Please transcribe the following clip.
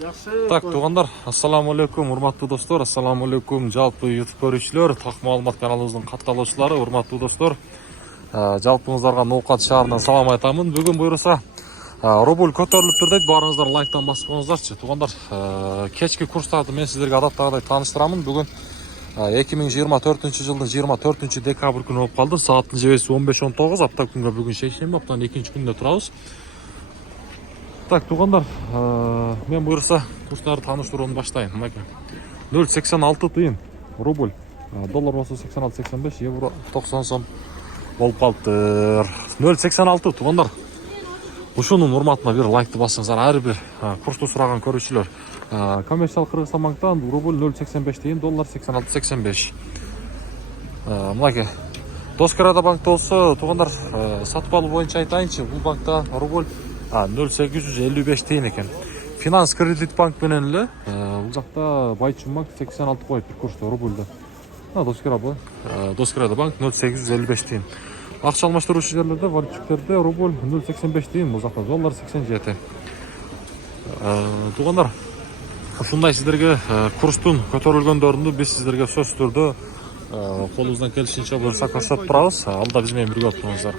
Так, туғандар, ассаламу алейкум, урматтуу достор, ассаламу алейкум, жалпы YouTube көрүүчүлөр, Так маалымат каналыбыздын катталуучулары, урматтуу достор. Жалпыңыздарга Ноокат шаарынан салам айтамын. Бүгүн буйруса рубль көтөрүлүптүр дейт. Баарыңыздар лайктан басып коюңуздарчы. Туғандар, кечки курстарды мен сиздерге адаттагыдай тааныштырамын. Бүгүн 2024 жылдын 24 декабрь күнү болуп калды. Сааттын жебеси 15:19, апта күнгө бүгүн шейшемби, аптанын экинчи күнүндө турабыз. Так, туғандар, мен буйруса курстарды тааныштырууну баштайын. Мынакей 0,86 тыйын рубль, доллар болсо 86-85, евро 90 сом болуп калыптыр. 0,86 туғандар. Ушунун урматына бир лайкты басыңыздар. Ар бир курсту сураган көрүүчүлөр. Коммерциялык Кыргызстан банктан рубль 0,85 тыйын, доллар 86-85. Мынакей Доскарада банкта болсо, туғандар, сатып алуу боюнча айтайынчы, бул банкта рубль 0,855 тыйын экен. Финанс кредит банк менен эле бул жакта Байчун банк 86 коет бир курсту рубльда. Доскарада банк 0,855 тыйын. Акча алмаштыруучу жерлерде, валютчиктерде рубль 0,85 тыйын, бул жакта доллар 87. Тугандар, ушундай сиздерге курстун көтөрүлгөндөрүндү биз сиздерге сөзсүз түрдө колубуздан келишинче буюрса көрсөтүп турабыз. Алда биз менен бирге болуңуздар.